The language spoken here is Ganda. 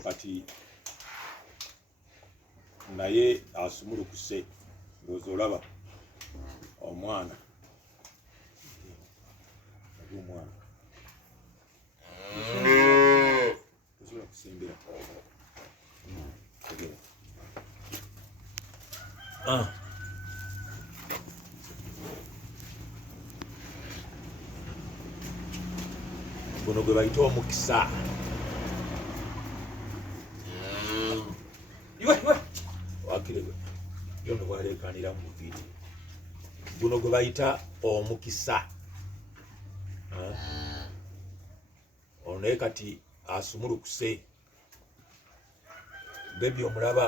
ono kati naye asumulukuse ngozo olaba omwana omwana osobola kusimbira guno gwe bayita omukisa wakire yono bwalekanira mu vidiyo guno gwe bayita omukisa ono naye kati asumulukuse bebi omulaba